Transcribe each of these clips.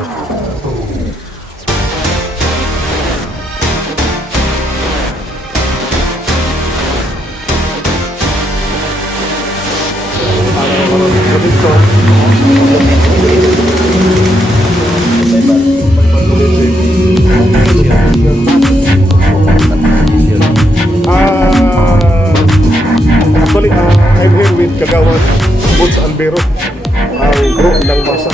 Actually, I'm here with Kagawan Boots Albero, ang group ng masa.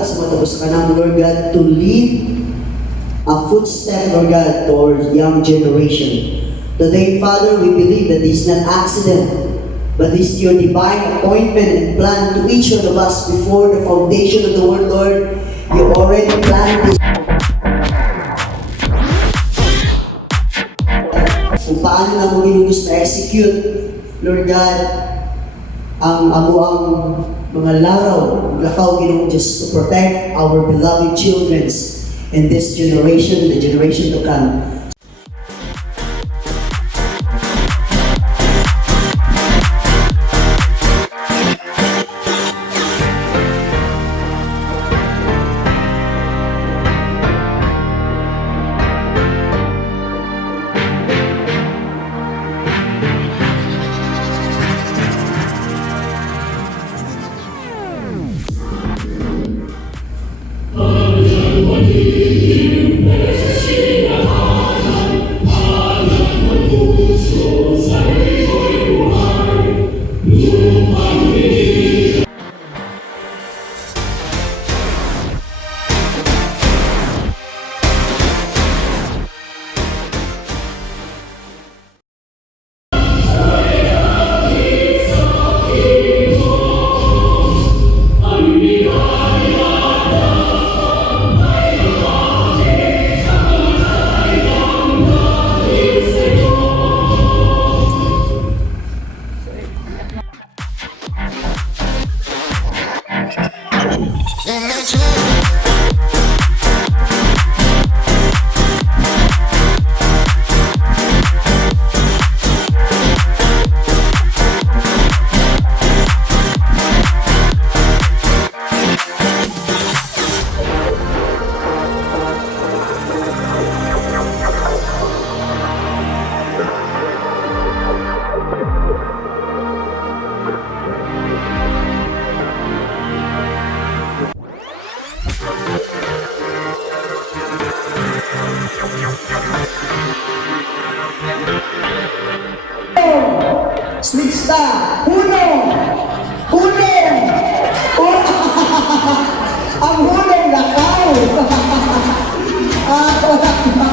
Sa matapos ka namin, Lord God, to lead a footstep, Lord God, towards young generation. Today, Father, we believe that this is not accident, but this is your divine appointment and plan to each one of us before the foundation of the world, Lord. You already planned this. Kung paano na mo ginugos na execute, Lord God, ang mga laraw, lakaw ginong just to protect our beloved children in this generation, the generation to come. What Lista! Hulong! Hulong! Ang hulong lakaw! Wala na.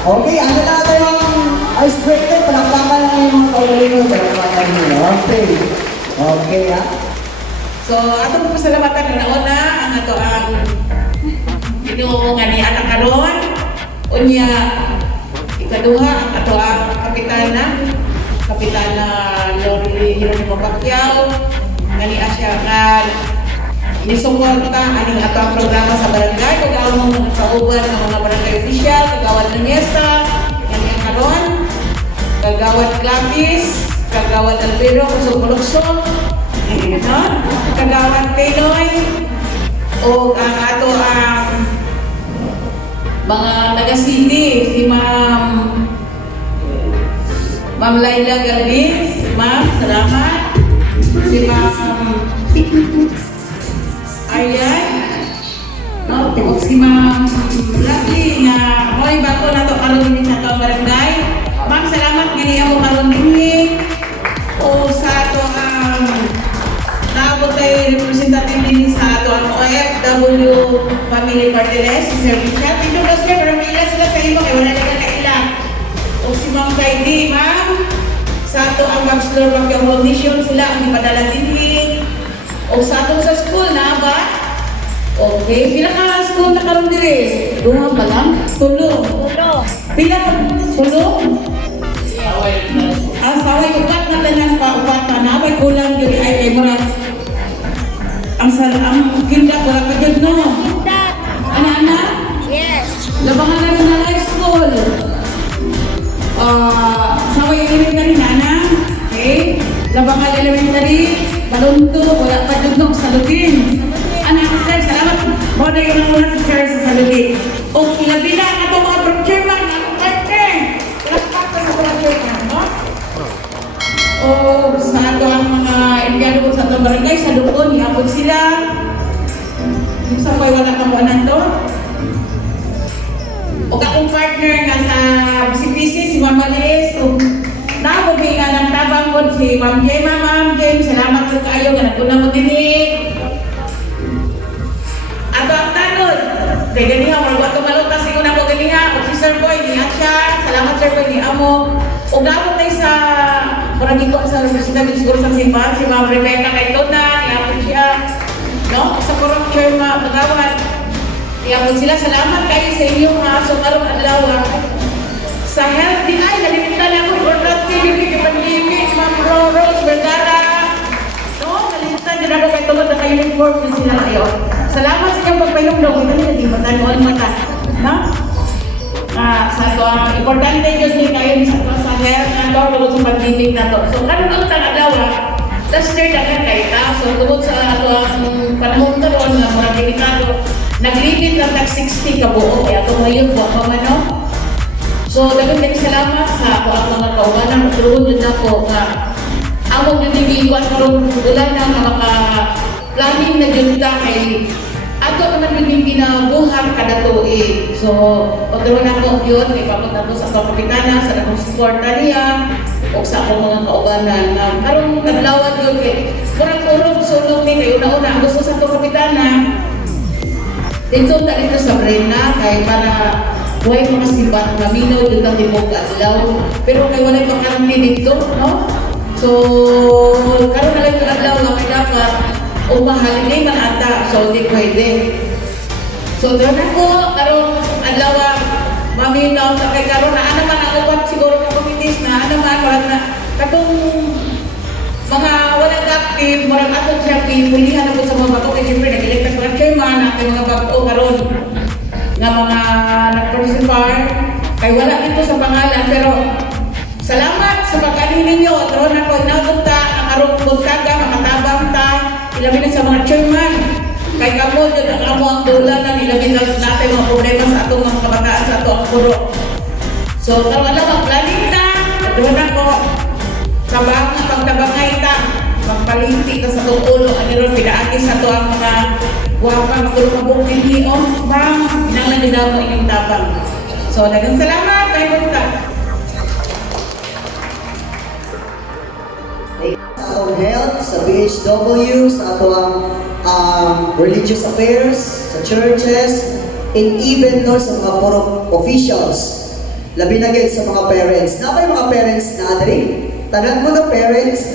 Okay, ano na ito yung icebreaker? Palakpakan lang yung mga kaulalino. Palakpakan nyo. Okay. Okay, ha? So, ato po pasalamatan na nauna ang ato ang inuungan ni anak karon. Unya, ikaduha, ang ato ang Kapitana Lori Hironimo Pacquiao, nga ni Asya nga inisuporta aning ato ang programa sa barangay, kagawad mong kauban ng mga barangay official, kagawad ng Mesa, nga ni karon, kagawad Clapis, kagawad Albero, Kusog-Muluksog, kagawad Pinoy, o ang ato ang mga taga-city, si Ma'am Laila Galvez, Ma'am, salamat. Si Ma'am Ayan. No, si Ma'am Lovely nga hoy bako na to karon din sa ato barangay. Ma'am, salamat gani ako karon din. O sa ato ang naabot kay representative din sa ato ang OFW Family Party List, si Sir Richard. Ito ba sir, pero may sila sa imo kay wala na kailang. O si Ma'am Kaidi, ma'am, sa ato ang Bachelor Pacquiao Foundation sila ang ipadala din. O sa ato sa school na ba? Okay, pila ka school na karon dire? Duha pa lang? Tulo. Pila ka? Tulo? Saway upat na tanan pa upat pa na bay kulang diri ay murag. Ang kinda wala pa jud no. Ana? Yes. Labangan na rin na high school. Saway elementary na na. Okay. Labangan elementary. Balunto. Wala pa dun no. Salutin. Anak sir, salamat. Muna yung muna si sir sa salutin. O labi na ito mga procurement. Lapat ka sa procurement. No? O sa ato ang mga empleyado sa atong barangay. Sa doon, iapod sila. Yung sa ko'y wala kang wanan to. O akong partner nga sa CPC, si Mama Liz, nabubi nga ng tabang ko si Ma'am Jema. Ma'am Jem, salamat po kayo nga naguna mo dinig. Ato ang tanod, kay ganiha, marwa tumalot kasi una ko ganiha, o si Sir Boy, ni Asya, salamat Sir Boy, ni Amo. O gabot tayo sa, marami ko sa representative siguro sa simbahan, si Ma'am Rebecca Kaitona, ni Amo siya, no? Sa corruption magawad. Kaya po sila, salamat kayo sa inyong sumarong adlaw. Sa health di ay, nalimutan ako, importante yung pandemic, Ma'am Rose Vergara. No, nalimutan din ako kay tulad na ka-uniform din sila kayo. Salamat sa inyong pagpainom daw, ito nila di mata, noon mata. No? Sa ito, importante yun din kayo sa health na ito, tulad sa pandemic na ito. So, karoon ang adlaw, last year na kayo ta. So, tulad sa ito, panahon na ron, mga delikado, nag-limit lang tag 60 ka buo, kaya ito ngayon po ako ano. So, dagang salamat sa ako ang mga kaubanan. Matulungan din ako nga ako din nag-iwan karong ulan na maka-planning na dyan kay ato naman din ginabuhat kada tuig. So, patulungan ako yun, kay pagod na sa atong kapitana, sa akong supporta niya, o sa akong mga kaubanan. Karong naglawan yun kay kurang-kurang sulong ni kayo na-una. Gusto sa atong kapitana, dito sa Brena, kay para buhay mga simbat, maminaw dito ang timog adlaw. Pero kay wala pang karami dito, no? So, karon na lang yung adlaw na may dapat umahalin na yung ata, so hindi pwede. So, doon ako, karon adlaw, maminaw, kay karon na ano man ang upat siguro ng committees na ano man, wala na, katong mga walang active, walang atong siya pipulihan ako sa mga bato kay siyempre nag-electas mga chairman natin mga bato karon nga mga nag-participar kay wala dito sa pangalan pero salamat sa pagkanin ninyo karon ako inabot ta ang arong buntaga makatabang ta ilabi na sa mga chairman kay kamo jud ang amo ang dulanan ilabi na natin mga problema sa atong mga kabataan sa atong puro so karon lang planning ta karon ako sabang pagtabangay ta, magpalinti ka sa itong ulo, ano ron, pinaagis sa ito ang mga wapang matulong ang buong pinio, bang, pinanglan din daw mo inyong tabang. So, dagang salamat, tayo punta. atong health, sa PHW, sa atong religious affairs, sa churches, and even no, sa mga puro officials. Labi na gid sa mga parents. Na ba yung mga parents na adri? Tanan mo na parents.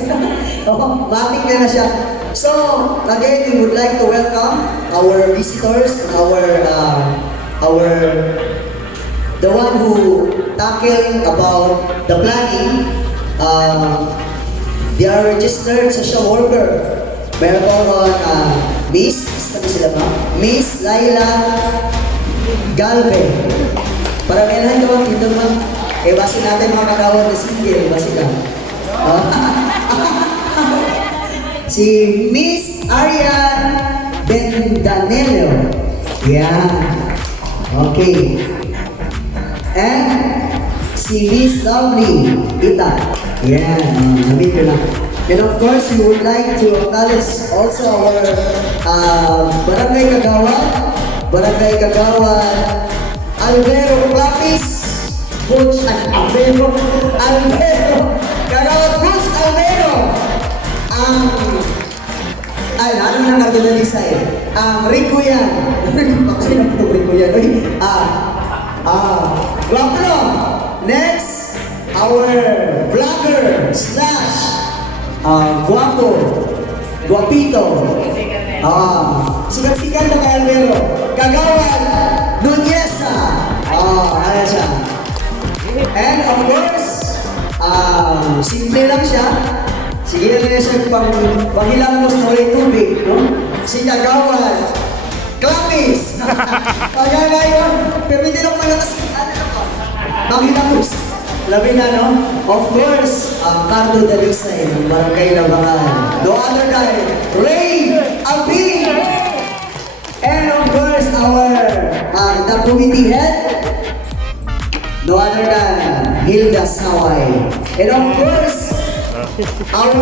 Oh, matik na siya. So, again, we would like to welcome our visitors, the one who tackle about the planning. They are registered social worker. Meron po Miss, sabi sila ba? Miss Laila Galve. Para may lahat naman dito naman. Eh, basi natin mga kagawad na single. Basi ka. Si Miss Arian Bendanello. Yan. Okay. And si Miss Lovely Ita. Yan. Nabit ko na. And of course, we would like to acknowledge also our Barangay Kagawad, Alvero Clapis, Butch at Alvero, Kagawad Butch Alvero, ano na nagdadalisa eh? Rico yan. Patay na po Rico yan. Guapo. Next, our vlogger slash guapo, guapito. Sikat-sikat na kay Alvero. Kagawad Nuneza. Ayan siya. And of course, simple lang siya. Sige na siya panghilamos na ulit tubig, no? Si Kagawad Clapis. Pagana yun. Pero hindi lang malakas. Panghilamos. Labi na, no? Of course, Cardo Dalisay ng Barangay Labangan. No other guy, Ray Alpini. And of course, the committee head, no other than Hilda Saway. And of course, our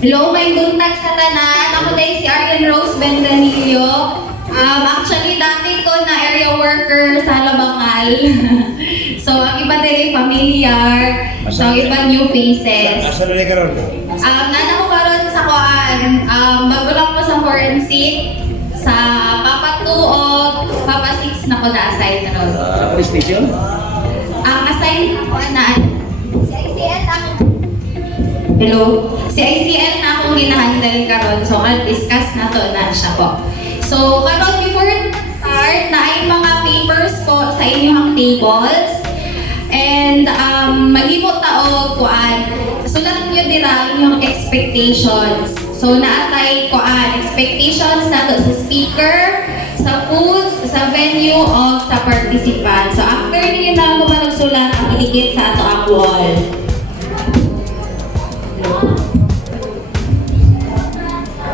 Hello, may buntag sa tanan. Ako dahil si Arian Rose Bendanillo. Actually, dati ko na area worker sa Labangal. So, ang iba dili familiar. So, ang iba new faces. Asa na karon? Nana ko karon sa kuan. Bago lang ko sa forensic. Sa Papa 2 o Papa 6 na ko na-assign karon. Police station? Ang assign ako na si ICL ang hello. Si ICL na akong ginahandle karon. So, I'll-discuss na to na siya po. So, karon before start, na ay mga papers po sa inyong tables. And, maghimo taog kuan. Sulat nyo dira inyong expectations. So, naatay kuan. Expectations na to sa speaker, sa foods, sa venue, o sa participant. So, after ninyo na mo magsulat, ang iligit sa ato ang wall.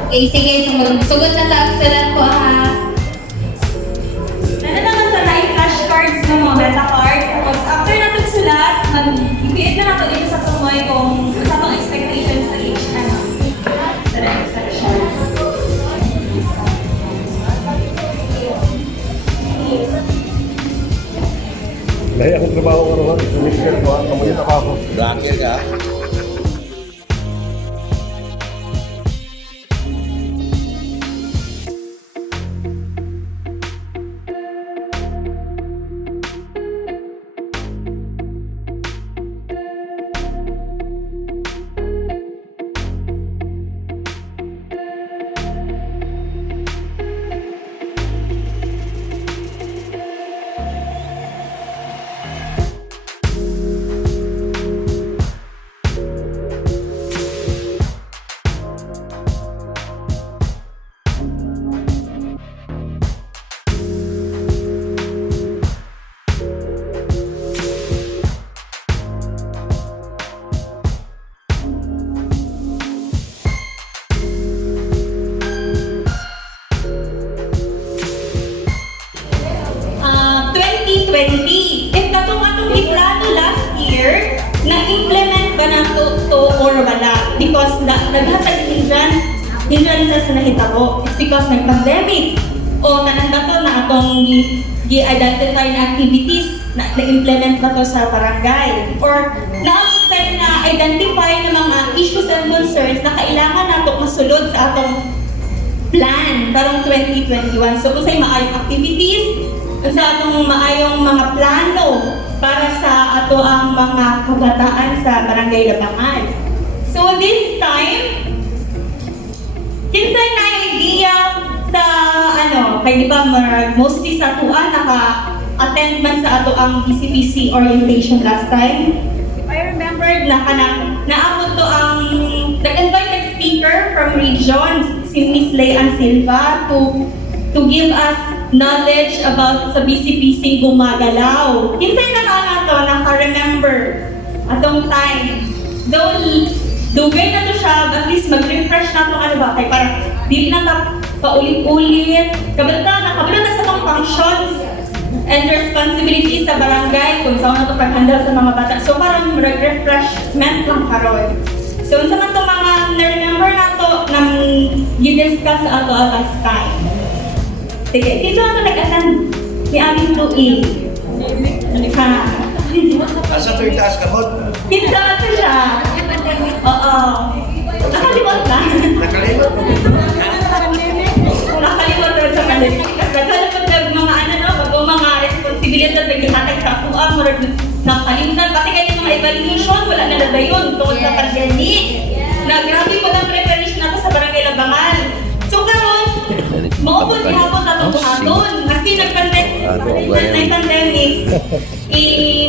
Okay, sige, sugod na taong sulat po ha. Nana naman sa live flashcards ng mga beta cards. Tapos after natin sulat, mag-create na natin dito sa tumoy kung sa pang expectations sa each sa next section. Lahi akong trabaho ko naman. Minister ko, kamulit ako. Vlogger ka? siya sa nahitabo. It's because nag-pandemic. O tanan ba to na atong i-identify na activities na na-implement ba to sa barangay. Or na-tayo na identify ng mga issues and concerns na kailangan nato masulod sa atong plan karong 2021. So kung sa'yo maayong activities, kung sa atong maayong mga plano para sa ato ang mga kabataan sa Barangay Labangan. So this time, kinsay na idea sa kay di ba mostly sa tuan naka-attend man sa ato ang BCPC orientation last time. I remembered na naabot to ang nag-invited speaker from regions, si Miss Leanne Silva, to give us knowledge about sa BCPC gumagalaw. Kinsay naka-remember atong time. Though dugay na to siya, at least mag-refresh na to kay parang di na paulit-ulit. Kabalo na sa mga functions and responsibilities sa barangay kung saan na ito pag-handle sa mga bata. So parang refreshment lang karon. So sa man itong mga na-remember na ito nang i-discuss sa ato last time. Sige, dito na ito nag-attend ni Aming Louie. Asa ito yung taas kamot? Dito na ito siya. Oo. Nakalimot na. Nakalimot mo. Nakalimot na sa pandemic. Kasi nakalimot na mga responsibilidad na gihatag sa ako ang nakalimutan. Pati kayo mga evaluation, wala na nadayon tungkol sa pandemic. Grabe po ng preparation nato sa Barangay Labangan. So karon, maupod gihapon na ito aton. Kasi nag-pandemic,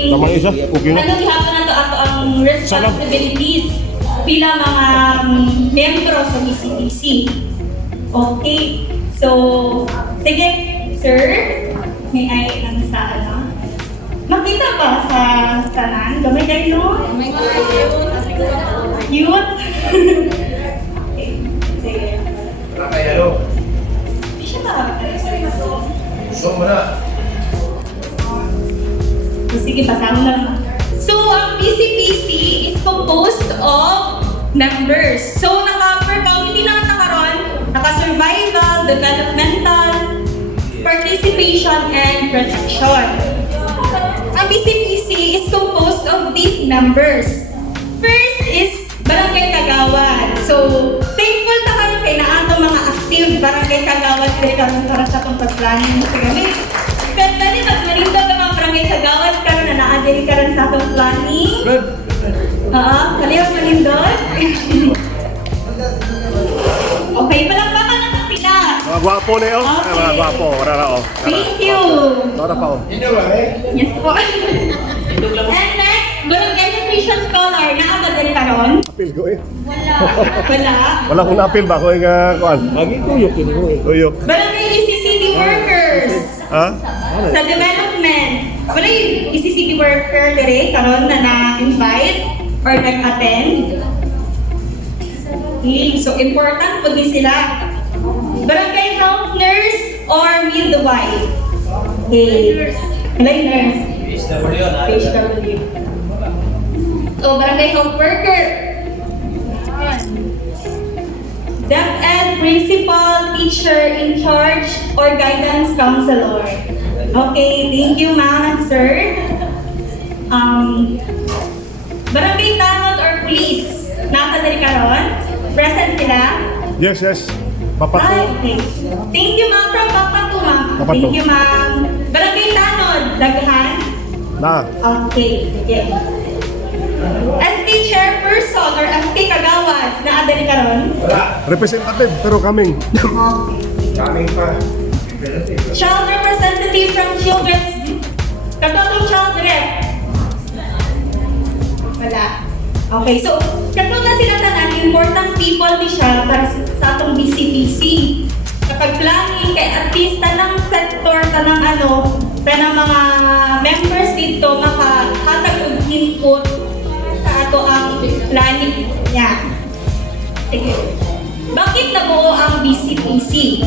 Tamang isa, okay na. gihapon na ito ato ang responsibilities bilang mga membro sa BCPC. Okay. So, sige, sir. May ay lang sa makita ba sa tanan? Gamay kayo, no? Youth? Okay. Sige. Nakayalo. Hindi siya ba? Gusto mo na. Sige, basahin lang. So, ang BCPC is composed of members. So, naka-per committee na nakaroon, naka-survival, developmental, participation, and protection. Ang BCPC is composed of these members. First is Barangay Kagawad. So, thankful na kayo kay na atong mga active Barangay Kagawad kay karon para sa itong pag-planning sa gabi. Pero dali, magmalindog ang mga Barangay Kagawad karon na naadili karon sa atong planning. Good. Kaliwa malindog. Okay, palakpakan naman sila. Mga gwapo na yun. Okay. Mga gwapo. Wala na oh. Thank you. Wala pa oh. Hindi ba eh? Yes po. And next, Barangay Nutrition Scholar. Nakabadali karon? Apil ko eh. Wala. Wala kong na-apil ba? Kung kuhan. Lagi tuyok yun ko eh. Tuyok. Barangay ECCD workers. Ha? Sa development. Wala yung ECCD worker dire karon na na-invite or nag-attend. Okay, so important po din sila. Barangay health nurse or midwife. Okay. Wala yung nurse. HW. So, barangay health worker. DepEd principal, teacher in charge, or guidance counselor. Okay, thank you ma'am and sir. Barangay tanod or police. Nakadali karon? Present sila? Yes, yes. Papato. Ay, okay. Thank you ma'am from Papatu ma'am. Papatu. Thank you ma'am. Barangay tanod, daghan? Na. Okay, sige. SK chairperson or SK kagawad, naadali karon? Wala. Representative pero kaming. Okay. Kaming pa. Child representative from children's katotong child rep. Wala. Okay, so katong na sila tanan, important people di siya para sa atong BCPC. Kapag planning, kay at least tanang sector, tanang tanang mga members dito makahatag og input sa ato ang planning niya. Sige. Bakit nabuo ang BCPC?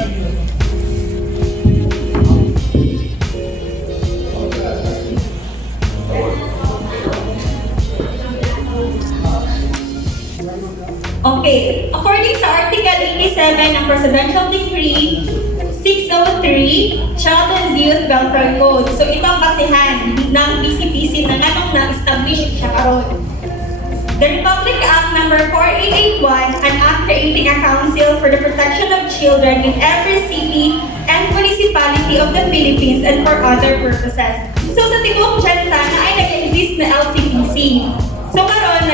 Okay, according sa Article 2027 ng Presidential Decree 603, Child and Youth Welfare Code. So ito ang basihan ng PCPC na ganong na-establish siya karon. The Republic Act Number 4881, an act creating a council for the protection of children in every city and municipality of the Philippines and for other purposes. So sa tibuok dyan sana ay nag-exist na LCPC. So karon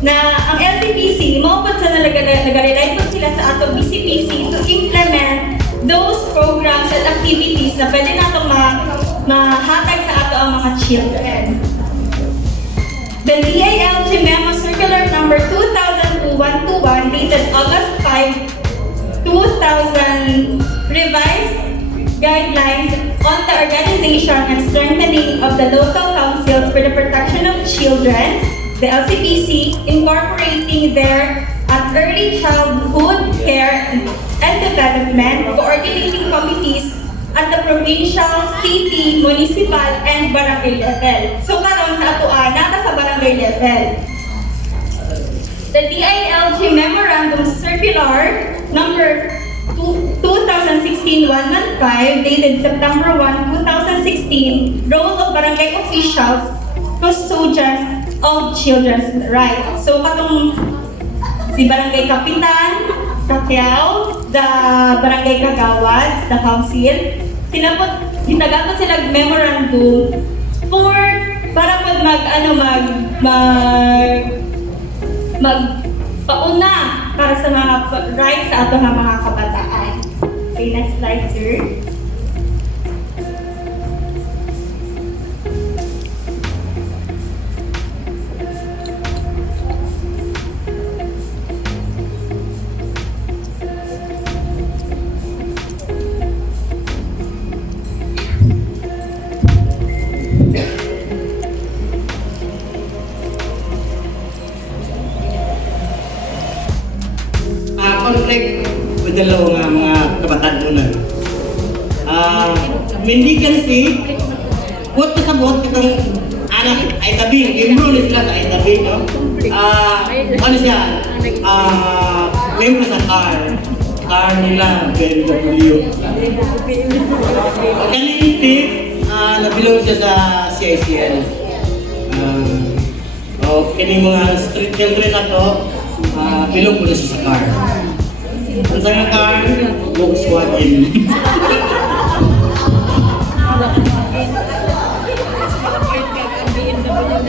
ang LCPC, maupad sa nag-rely po sila sa atong BCPC to implement those programs and activities na pwede natong mahatag sa ato ang mga children. The DILG Memo Circular Number 2002-121 dated August 5, 2000 revised guidelines on the organization and strengthening of the local councils for the protection of children, the LCPC, incorporating their early childhood care and development, coordinating committees at the provincial, city, municipal, and barangay level. So karon sa atoa, nata sa barangay level. The DILG Memorandum Circular Number 2016-115 dated September 1, 2016, role of barangay officials, custodians of children's rights. So katong si Barangay Kapitan, Kakyao, the Barangay Kagawad, the council, ginagamit sila memorandum for para magpauna para sa mga rights sa ato ng mga kabataan. Okay, next slide, sir. Conflict with the law nga mga kabataan una. Mendicancy, what kasabot itong anak ay tabi, membro na sila sa ay tabi, no? Ano siya? Membro sa car nila, BMW. Kalinti, nabilong siya sa CICL. Kini mga street children na to, bilong po na siya sa car. Ang sa car, Volkswagen.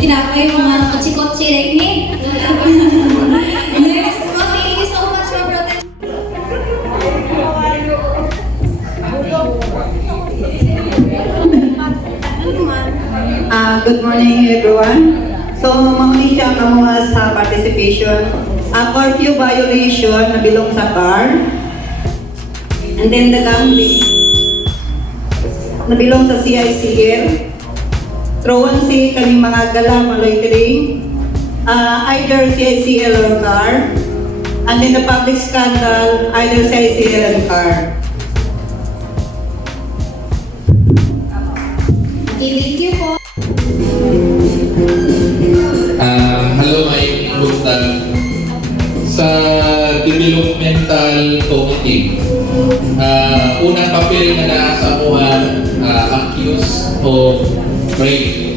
Tinapay mga kotse-kotse rin eh. Next, thank you so much for protecting. Good morning everyone. So, mamili siya kamuha sa participation. Curfew violation na bilong sa car. And then the gambling na bilong sa CICL. Truancy kaning mga gala, loitering. Either CICL or car. And then the public scandal, either CICL and car. Thank you po. Hello, my Guptal. Sa Developmental Committee, unang papel na nasa mga accused of rape.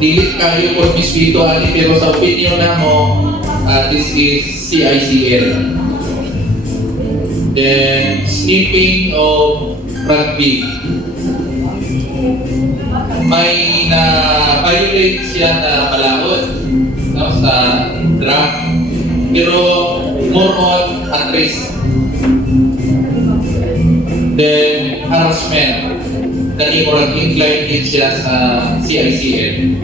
Dilit kayo por misbituan, pero sa opinion na mo, this is CICL. Then, sniffing of rugby. May na-violate siya na malakot, no, sa drug, pero more on at risk. Then, harassment. Dali mo rin inclined din siya sa CICL.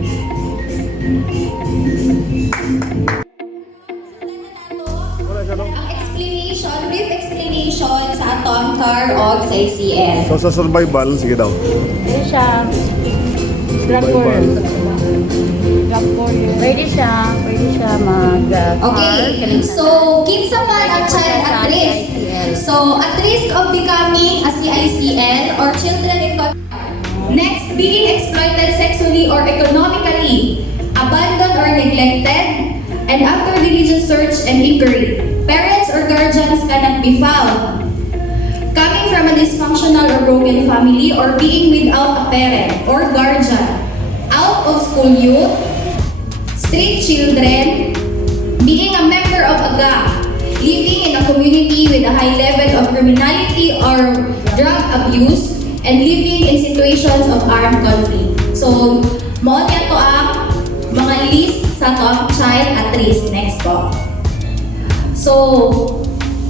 Ang brief explanation sa aton car o sa ACL. So sa survival, sige daw. Pwede siya. Pwede siya Okay, so kinsa man ang child at risk. So at risk of becoming a CICL or children in next, being exploited sexually or economically, abandoned or neglected, and after diligent search and inquiry, parents or guardians cannot be found. Coming from a dysfunctional or broken family, or being without a parent or guardian. Out of school youth, street children, being a member of a gang, living in a community with a high level of criminality or drug abuse, and living in situations of armed conflict. So, mo niya to ang mga list sa top child at risk. Next po. So,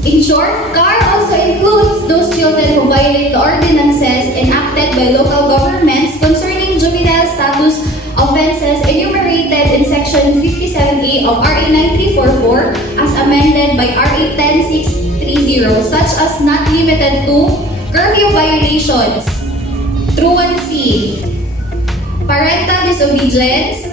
in short, CAR also includes those children who violate the ordinances enacted by local governments concerning juvenile status offenses enumerated in Section 57A of RA 9344 as amended by RA 10630, such as not limited to curfew violations, truancy, parental disobedience,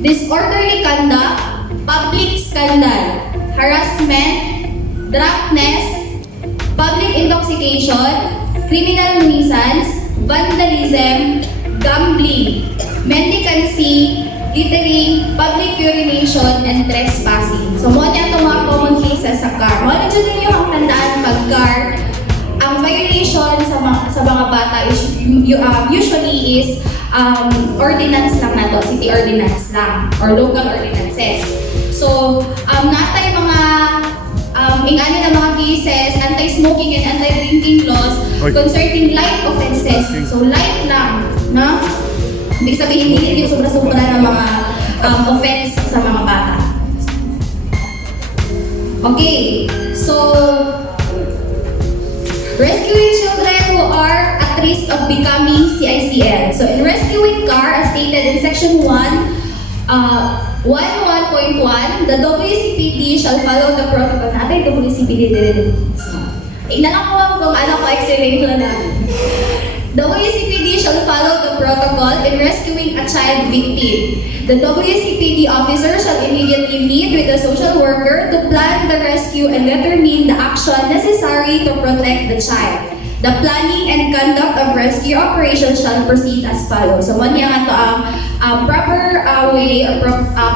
disorderly conduct, public scandal, harassment, drunkenness, public intoxication, criminal nuisance, vandalism, gambling, mendicancy, littering, public urination, and trespassing. So, mo niya itong mga common cases sa CAR. Mo na dyan ninyo ang tandaan pag CAR, ang violation sa mga bata is, usually is ordinance lang na to, city ordinance lang, or local ordinances. So, natay mga ingani na mga cases, anti-smoking and anti-drinking laws concerning light offenses. So, light lang, no? Ibig sabihin, hindi yung sobra-sobra ng mga offense sa mga bata. Okay, so, rescuing children who are at risk of becoming CICL. So, in rescuing CAR, as stated in Section 1.1, the WCPD shall follow the protocol. Natin WCPD din. Ignalang ko kung ano ko explain lang natin. WCPD shall follow the protocol in rescuing a child victim. The WCPD officer shall immediately meet with the social worker to plan the rescue and determine the action necessary to protect the child. The planning and conduct of rescue operations shall proceed as follows. So, one yan ito ang proper way or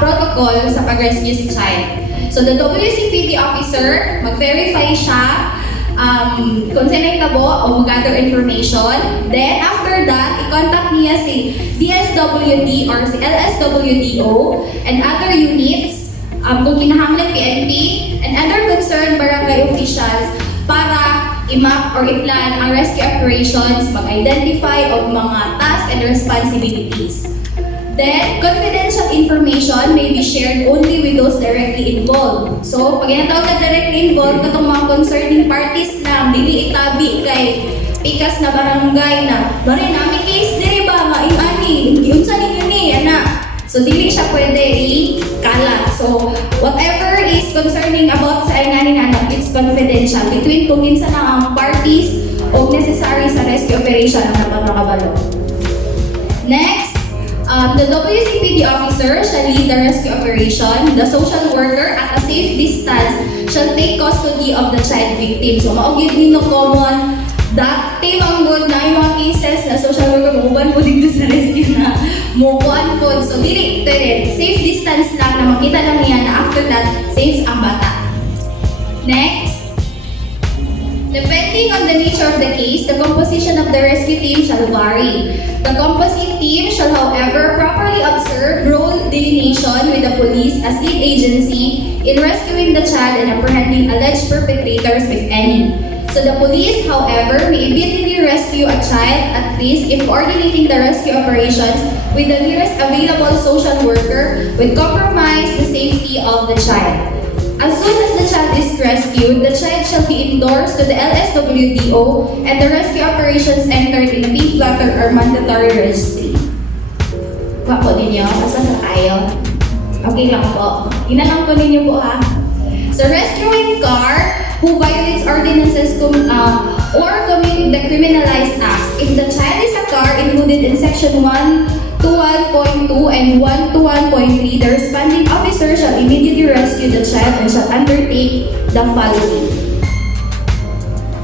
protocol sa pag-rescue si child. So, the WCPD officer, mag-verify siya kung sino yung tabo o mag-gather information. Then, after that, i-contact niya si DSWD or si LSWDO and other units, kung kinahanglan PNP, and other concerned barangay officials para i-map or i-plan ang rescue operations, mag-identify of mga tasks and responsibilities. Then, confidential information may be shared only with those directly involved. So, pag inatawag na directly involved, katong mga concerning parties lang, dili itabi kay pikas na barangay na, bari namin case, di ba, maing-ani, yun sa ninyo ni, anak. So, dili siya pwede i-kalat. So, whatever is concerning about sa ingani na anak, it's confidential between kung minsan ang parties o necessary sa rescue operation ang dapat makabalo. Next, the WCPD officer shall lead the rescue operation. The social worker at a safe distance shall take custody of the child victim. So, maugid nino common dati ang good na yung mga cases na social worker makuban po dito sa rescue na mukuan po. So, dili, pwede, safe distance lang na makita lang niya na after that, safe ang bata. Next. Depending on the nature of the case, the composition of the rescue team shall vary. The composite team shall, however, properly observe role delineation with the police as lead agency in rescuing the child and apprehending alleged perpetrators, if any. So the police, however, may immediately rescue a child at risk if coordinating the rescue operations with the nearest available social worker would compromise the safety of the child. As soon as the child is rescued, the child shall be endorsed to the LSWDO and the rescue operations entered in a big platter or mandatory registry. Wapo ninyo, asa sa kayo? Okay lang po. Inalang po ninyo po ha. So rescuing CAR who violates ordinances or commit the criminalized acts. If the child is a CAR included in Section 121.2 and 121.3, the responding officer shall immediately rescue the child and shall undertake the following.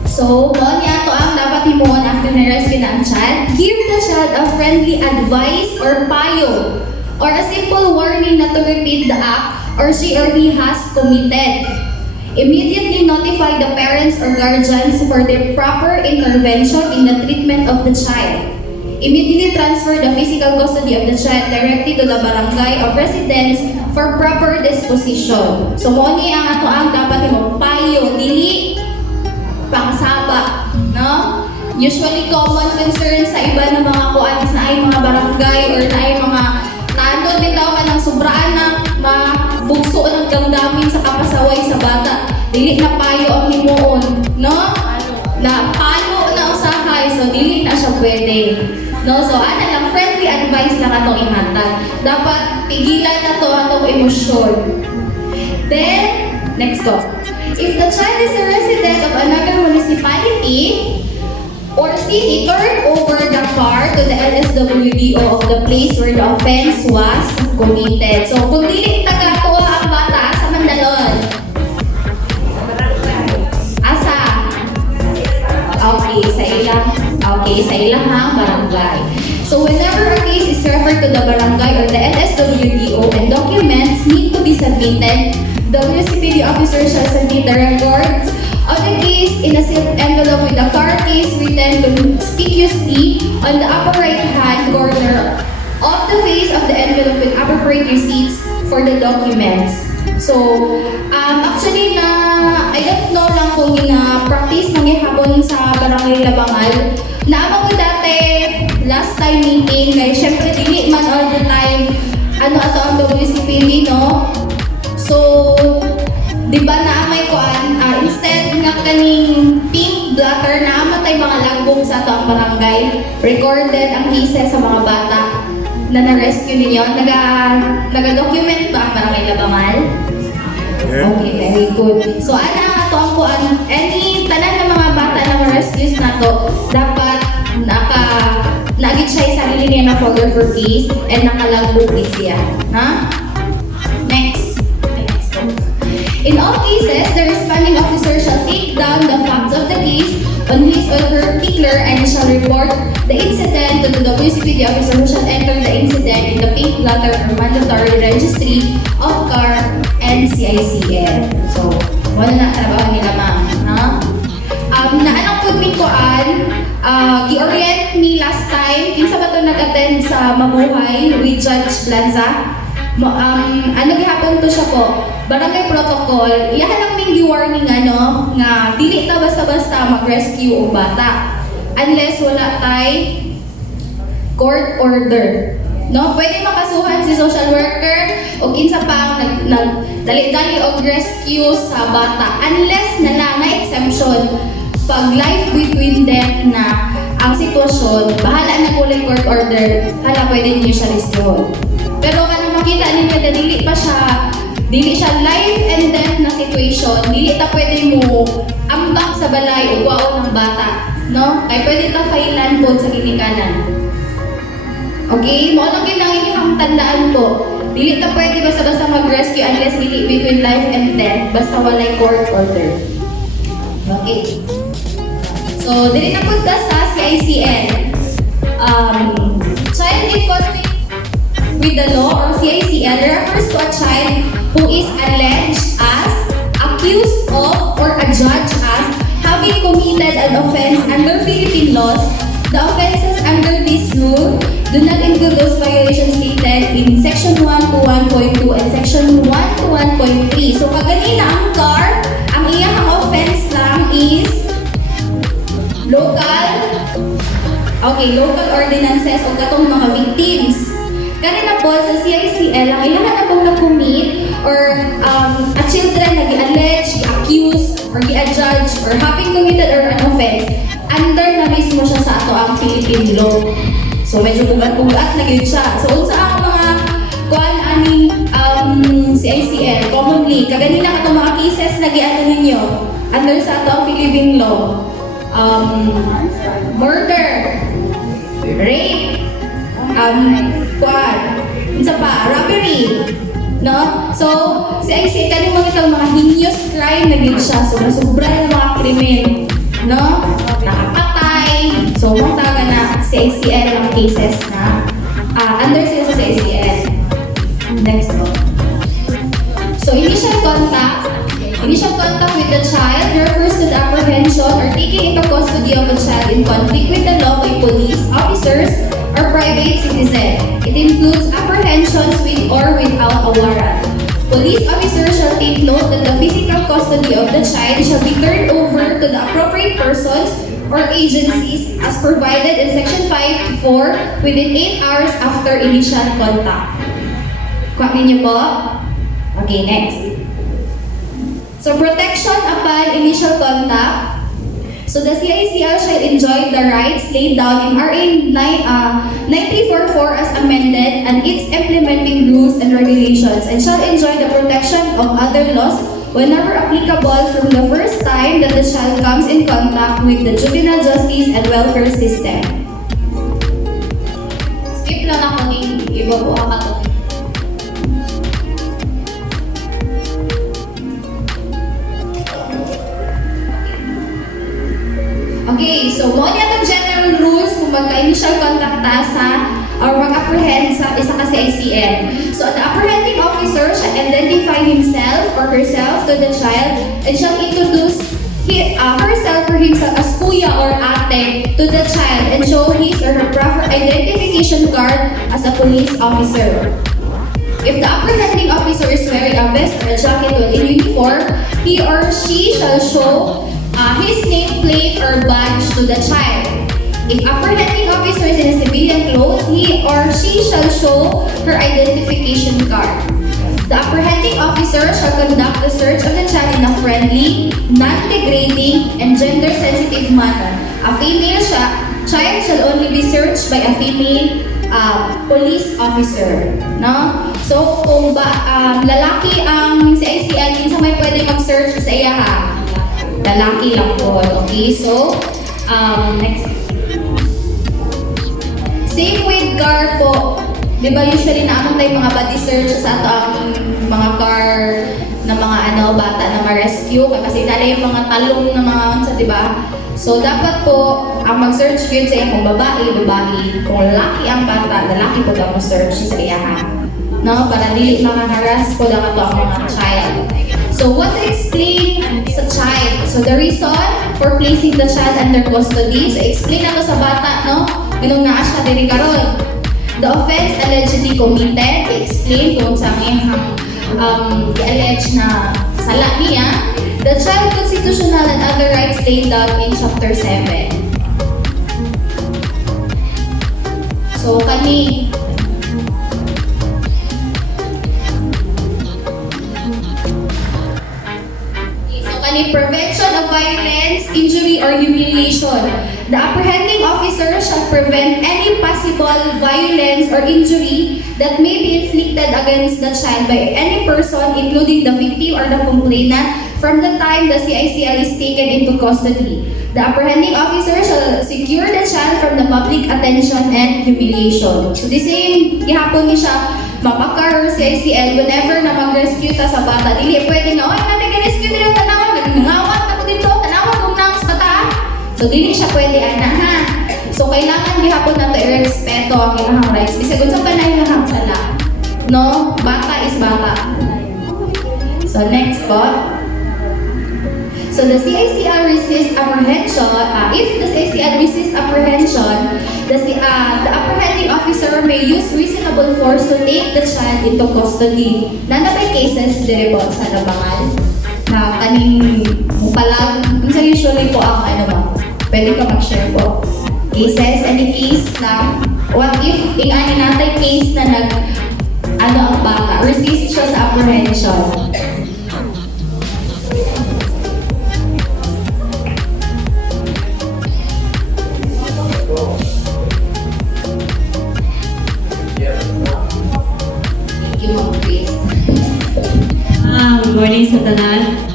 So, mo niya to ang dapat himuon after na-rescue na ang child. Give the child a friendly advice or payo or a simple warning not to repeat the act or she or he has committed. Immediately notify the parents or guardians for their proper intervention in the treatment of the child. Immediately transfer the physical custody of the child directly to the barangay or residence for proper disposition. So, mo ni ang ato ang dapat mo payo, dili pangsaba, no? Usually common concern sa iba ng mga kuan is na ay mga barangay or na ay mga tandon bitaw ka ng sobraan na mabugso ng damdamin sa kapasaway sa bata. Dili na payo ang himuon, no? Na palo na usahay, so dili na siya pwede. No, so ana lang friendly advice lang atong ihatag. Dapat pigilan na to atong emosyon. Then, next go. If the child is a resident of another municipality or city, turn over the car to the LSWDO of the place where the offense was committed. So, kung dili taga-tuwa ang bata sa Mandalon. Asa? Okay, sa ilang hang barangay. So whenever a case is referred to the barangay or the LSWDO and documents need to be submitted, the municipality officer shall submit the records of the case in a sealed envelope with the car case written conspicuously on the upper right-hand corner of the face of the envelope with appropriate receipts for the documents. So, actually I don't know lang kung practice nangyayapon sa Barangay Labangal. Naamang ko dati, last time meeting, kaya syempre dili man all the time, ato ang municipality, no? So, di ba naamay ko instead nga kaning pink blotter, naamatay mga lagbong sa ato ang barangay, recorded ang cases sa mga bata na na-rescue ninyo. Naga-document ba ang Barangay Labangal? Okay, very good. So, ana ato ang kuan, any tanan ng mga bata na ma-rescue na to, dapat nagit siya sa sarili niya na folder for case and nakalagbog siya. Ha? Next. In all cases, the responding officer shall take down the facts of the case on his or her particular and shall report the incident to the municipality officer who shall enter the incident in the pink blotter or mandatory registry of car and CICL. So, wala na trabaho nila ma'am. Ha? Naanong po min koan, gi-orient me last time, kinsa ba ito nag-attend sa Mabuhay with Judge Lanza? Ano gihapon to siya po? Barangay protocol, iyahan lang ming gi-warning nga dili ta basta-basta mag-rescue o bata unless wala tay court order. No, pwede makasuhan si social worker o kinsa pa dali-dali og rescue sa bata unless na exemption pag life between them na ang sitwasyon, bahala na kulay court order, hala pwede niyo siya rescue. Pero kanang makita ninyo na dili siya life and death na situation, dili ta pwede mo ambak sa balay o kuwaon ng bata, no? Kaya pwede ta failan po sa ginikanan. Okay? Mo lang ang inyong tandaan po. Dili ta pwede basta-basta mag-rescue unless dili between life and death, basta walay court order. Okay. So, dili na po sa CICL. Child in conflict with the law or CICL refers to a child who is alleged as, accused of, or adjudged as having committed an offense under Philippine laws. The offenses under this rule do not include those violations stated in Section 1 to 1.2 and Section 1 to 1.3. So, pag ganina ang car, ang iyang offense lang is local ordinances o katong mga victims. Kanina po sa CICL, ang ilan na pong na-commit or a children na gi-allege, gi-accuse, or gi-adjudge, or having committed or an offense, under na mismo siya sa ato ang Philippine law. So medyo bugat-bugat na yun siya. So unsa ang mga kuan aning CICL, commonly, kaganina ka mga cases na gi-ano ninyo, under sa ato ang Philippine law. Murder, rape, robbery, no? So, CICL, kanina mga heinous crime na yun siya. Sobra yung mga krimen, no? Nakapatay. So, magtaga na CICL ang cases na under sila sa CICL. Next po. So, initial contact custody of a child in conflict with the law by police officers or private citizen. It includes apprehensions with or without a warrant. Police officers shall take note that the physical custody of the child shall be turned over to the appropriate persons or agencies as provided in Section 5-4 within 8 hours after initial contact. Kuha niyo po? Okay, next. So, protection upon initial contact. So, the CICL shall enjoy the rights laid down in RA 9344 as amended and its implementing rules and regulations and shall enjoy the protection of other laws whenever applicable from the first time that the child comes in contact with the juvenile justice and welfare system. Skip lang ako ni iba po ako to. Okay, so mo niya itong general rules kung magka-initial contact ta sa or mag-apprehend sa isa ka CICL. So, the apprehending officer shall identify himself or herself to the child and shall introduce herself or himself as kuya or ate to the child and show his or her proper identification card as a police officer. If the apprehending officer is wearing a vest or a jacket or in uniform, he or she shall show his nameplate or badge to the child. If apprehending officer is in a civilian clothes, he or she shall show her identification card. The apprehending officer shall conduct the search of the child in a friendly, non-degrading, and gender-sensitive manner. A female child shall only be searched by a female police officer. No? So, kung lalaki ang CICL, minsan may pwede mag-search sa iya ha. Lalaki lang po. Okay, so, next. Same with car po. Di ba usually naamon tayo mga body search sa ato ang mga car na mga bata na ma-rescue. Kasi dala yung mga talong na mga unsa, di ba? So, dapat po, ang mag-search yun sa iyang kung babae. Kung lalaki ang bata, lalaki po daw mag-search sa iyahan. No? Para dili makaharas po daw ito ang mga child. So, what to explain sa child? So, the reason for placing the child under custody. So, explain na to sa bata, no? Ganun na siya diri karon. The offense allegedly committed. Explain kung sa iyang i-allege na sala niya. The child constitutional and other rights laid down in Chapter 7. So, kani prevention of violence, injury, or humiliation. The apprehending officer shall prevent any possible violence or injury that may be inflicted against the child by any person, including the victim or the complainant, from the time the CICL is taken into custody. The apprehending officer shall secure the child from the public attention and humiliation. So, the same, gihapon ni siya, mapakar CICL whenever na mag-rescue ta sa bata. Dili, pwede na, oy, nag-rescue nila tanawa, nangawat ako dito, tanawa kung nang sa bata. So, dili siya pwede, ana, ha? So, kailangan gihapon na ito i-respeto ang ilang rights. Bisa kung sa panay na sala. No? Bata is bata. So, next po. So, the CICL resists apprehension. If the CICL resists apprehension, the apprehending officer may use reasonable force to take the child into custody. Nanabay cases dire po sa labangan na kaning mupalag. Minsan usually po ang pwede ka mag-share po. Cases, any case na what if ingani natin case na ang bata, resist siya sa apprehension. Good morning sa tanan.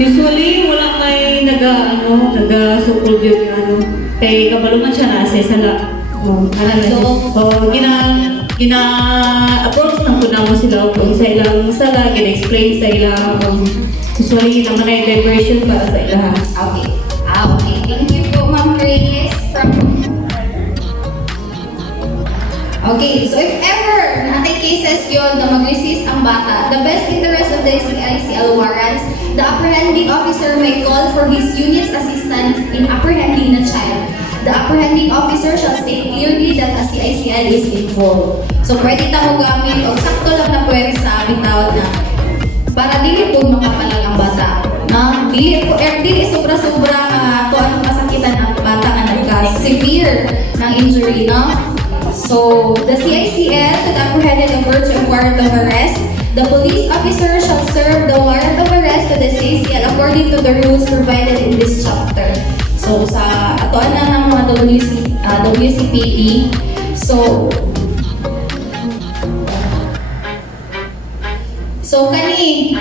Usually, wala may naga-support yun kay kabaluman siya na sa sala. Gina-approach na po na mo sila kung sa ilang sala, gina-explain sa ilang usually naman ay diversion para sa ilang. Okay. Okay. Thank you po, Ma'am Grace. Okay, so if ever natin cases yun na mag-resist ang bata, the best interest of the CICL warrants, the apprehending officer may call for his unit's assistance in apprehending the child. The apprehending officer shall state clearly that a CICL is involved. So pwede tamo gamit o sakto lang na pwersa bitaw na para dili po makapalag ang bata. Na dili sobra-sobra to ang masakitan ang bata nga nagka-severe ng injury, no? So, the CICL could apprehend the birth of warrant of arrest. The police officer shall serve the warrant of arrest to the CICL according to the rules provided in this chapter. So, sa atoan na ng mga WCPD, so kani,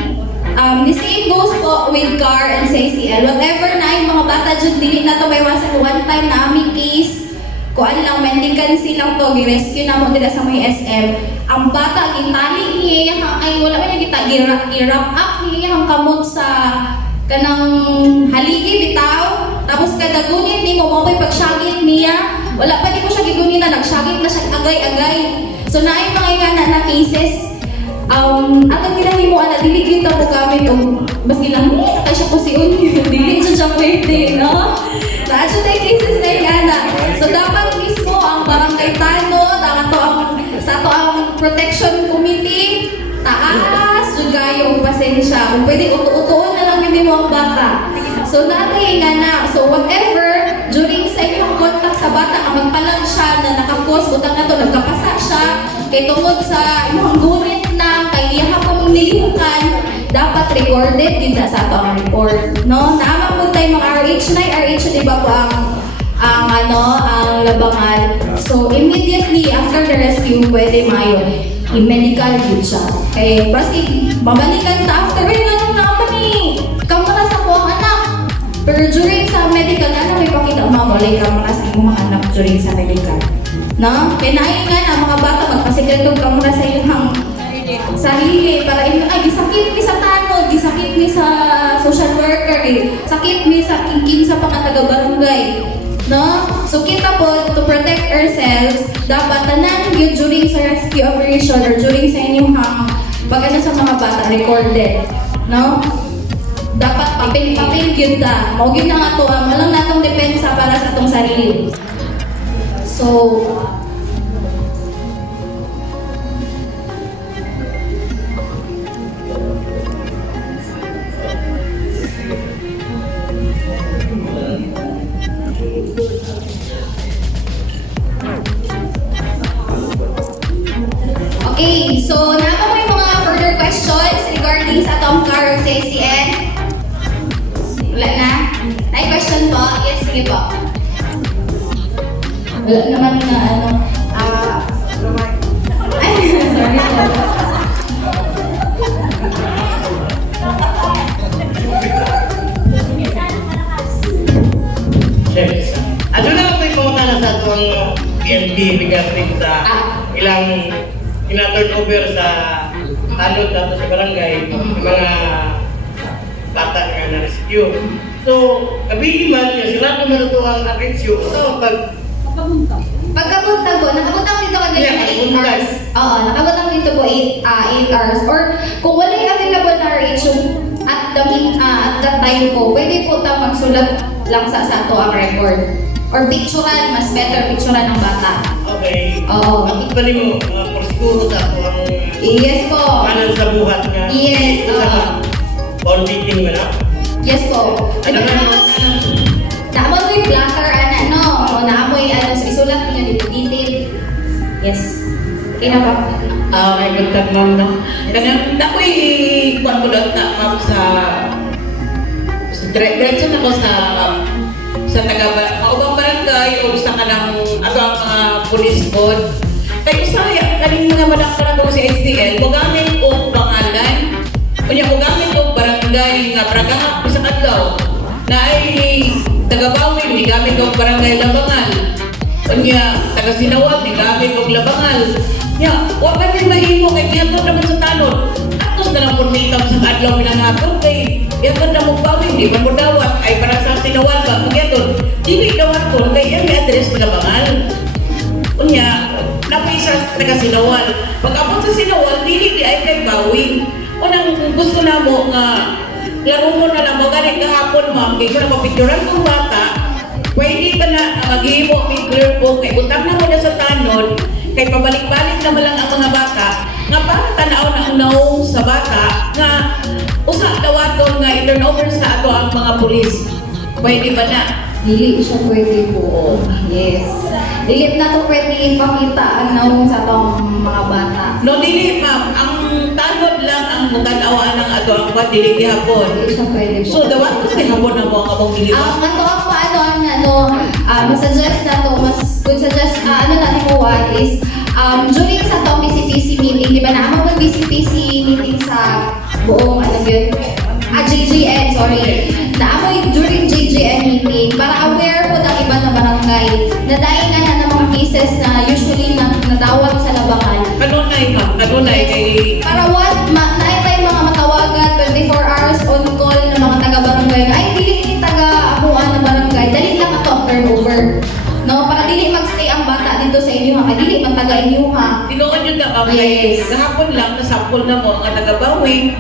the same goes po with CAR and CICL. Whatever na yung mga bata dyan, dili na to may one time na aming case, kuan lang, mendicancy lang to, gi-rescue na mo dila sa may SM. Ang bata, gitali niya, ay wala ba niya kita, gi-wrap up niya ang kamot sa kanang haligi, bitaw. Tapos kada gunit ni mo, mabay pagsyagit niya, wala pa di mo siya gigunin na, nagsyagit na siya agay-agay. So naay mga ingana na cases, atong ginahimo ana dili kita mo gamit og mas nilang kay siya kusion dili siya pwede, no? Sa tayo cases na ingana. So dapat mismo ang barangay tanod, sa to ang protection committee, taas jud kayo pasensya. Kung pwede uto-utoon na lang yun mo ang bata. So natin ingana. So whatever during sa inyong contact sa bata ang magpalag siya na nakakos utang na to nagkapasa siya kay tungod sa imong gunit na kay iya pong nilihukan dapat recorded din sa ato ang report, no? Naama po tayo mga RH na RH di ba po ang labangan. So immediately after the rescue pwede mayo i-medical yun siya. Kay basi babalikan ta after yun anong naman ni kamara sa po ang anak. Pero during sa medical ano may pakita mamulay kamara sa imong mga anak during sa medical. No? Kinain nga na mga bata magpasikretong kamura sa iyong sarili para gisakit mi sa tanod, gisakit mi sa social worker, sakit mi sa kinsa pa nga taga-barangay. No? So kita po, to protect ourselves, dapat tanan yun during sa rescue operation or during sa inyong pag sa mga bata, recorded. No? Dapat papel yun ta. Maugin na nga to, walang natong depensa para sa atong sarili. So, okay, so nato mo yung mga further questions regarding sa Tom Car or CICN? Wala na? May question po? Yes, sige po. Wala naman na ay, sorry po. Ano na ako yung pumunta na sa itong PNP regarding sa ilang ina-turnover sa tanod dato sa barangay, yung mga bata nga na-rescue. So, kabihiman niya, sila kung meron ito ang arrensyo, ito Pagkabuntag po, nakabuntag dito ka ganyan na 8 hours. Oo, nakabuntag dito po 8 hours. Or kung wala yung available na RH at that time po, pwede po tayo magsulat lang sa ato ang record. Or picturean, mas better picturean ng bata. Okay. Oo. Bakit ba rin mo, porsiguro sa ako ang Yes po. kanan sa buhat nga? Yes, Or meeting mo na? Yes po. Naamon mo yung platter, no? O naamoy, so isulat niyo dito, detail. Yes. Okay na ba? May magtagmam na. Ganyan, ako'y kuwan ko lang na ma'am sa diretso na ko sa maubang barangay o sa kanang atong police code. Kaya usaya, kaling nga madakparan ko si STL, magamit o pangalan, kunya magamit o barangay nga Braga, sa adlaw, na ay taga-Bawin, may gamit o barangay Labangal. Kunya, taga-Sinawag, may gamit o Labangal. Ya, wag ka rin mahimo kay Giyato naman sa tanod. Atos na lang purnita sa adlaw pinangatong kay Giyato na mong Bawin, di ba mo dawat, ay para sa Sinawag ba, Giyato, di ba dawat ko, kay yan may address na Labangal. Kunya, napoy sa taga Sinawal. Pag abot sa Sinawal, dili di ay kay bawing. O nang gusto na mo nga, laro mo na lang, magaling kahapon ma'am, kaya kung napapicturan kong bata, pwede ba na maghimo, may clear po, kay utang na mo na sa tanod, kay pabalik-balik naman lang ang mga bata, nga para tanaw na unaw sa bata, nga usa dawaton nga i-turnover sa ato ang mga pulis. Pwede ba na? Dili siya pwede po. Yes. Dili na to pwede ipakita ang sa tong mga bata. No, dili ma'am, ang tanod lang ang mutanawan ng ato ang patili gihapon. Dili siya pwede po. So, dawaton sa hapon na mo ang abong giliwa. Ato ako masuggest na to, could suggest, ano natin mo is, during sa tong BCPC meeting, di ba na ang BCPC meeting sa buong, yun, JGN, sorry. Naamoy during JGN meeting, para aware po ng iba na barangay, na dahil na ng mga cases na usually natawag sa labangan. Kanunay ma'am, kanunay kay... Para naay tayong mga matawagan 24 hours on call ng mga taga-barangay na ay dili taga-amuan ng barangay, dali lang ito ang turnover. No, para dili magstay ang bata dito sa inyo ha, dili man taga inyo ha. Tinuod yun na ma'am, Yes. kahapon lang, nasampol na mo ang taga-bawing,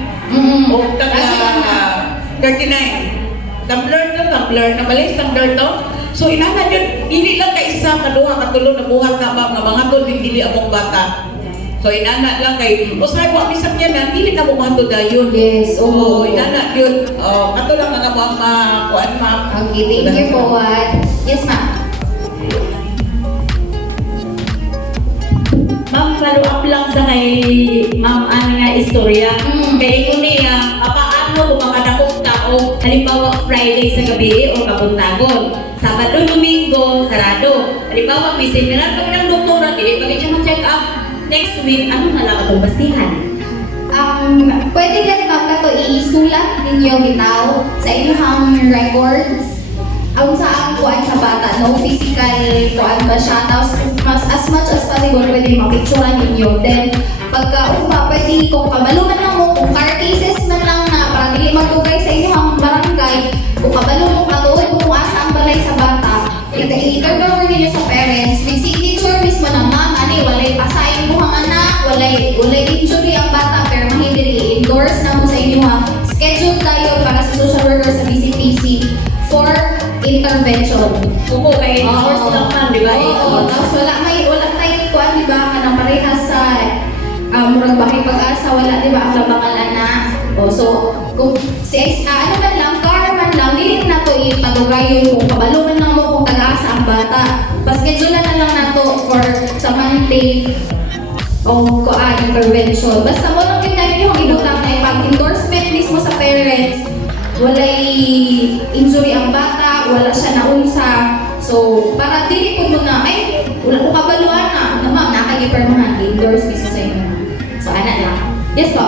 o taga-39. Tumbler na malis, tumbler to. So inanan yun, hindi lang kaisa, kaduha, katulong na buhat na ma'am, nga mga tol, dili among bata. So inana lang kay, o sa'yo mo, bisag niya na, dili na mo mga to dayon. Yes, Oo, inana yun, kato lang mga mga kuan ma'am. Okay, thank you po. Yes, ma'am. Ma'am, follow up lang sa kay Ma'am Ana nga istorya. Kay ko niya, paano kung makadakong tao, halimbawa Friday sa gabi o kapuntagon. Sabado, Domingo, sarado. Halimbawa, may seminar pag ng doktora, hindi pag siya mag-check up. Next week, ano na lang itong bastihan? Pwede din ma'am na to isulat ninyo bitaw sa inyong records. Ang sa ang kuan sa bata, no physical kuan ba siya, tapos as much as possible pwede mapicturean ninyo. Then pagka pwede kung kabaluman lang mo, kung car cases man lang na para dili magdugay sa inyong barangay, kung kabalo mo katuod kung asa ang balay sa bata, i-turnover ninyo sa parents, with signature mismo na ma'am, walay pasayin mo ang anak, walay injury ang bata, pero mahindi endorse na mo sa inyo ha. Schedule tayo para sa social worker sa BCPC for intervention. Kuko kay hours lang ma'am, di ba? Oo, tapos wala tayo kuan, di ba, kanang parehas sa murag bakit pag-asa, wala, di ba, ang labangan anak. O, so, kung ano man lang, car man lang, dili na to ipadugay yung kabalo man lang mo kung taga-asa ang bata. Paschedulean na lang na to for sa monthly o intervention. Basta mo lang yun na yung ibutang na ipag-endorsement mismo sa parents, walay injury ang bata, wala siya naunsa. So, para dili ko muna, ay, wala ko kabaluan na ma'am, nakag-permanent endorse mismo sa inyo. So, anak lang. Yes po.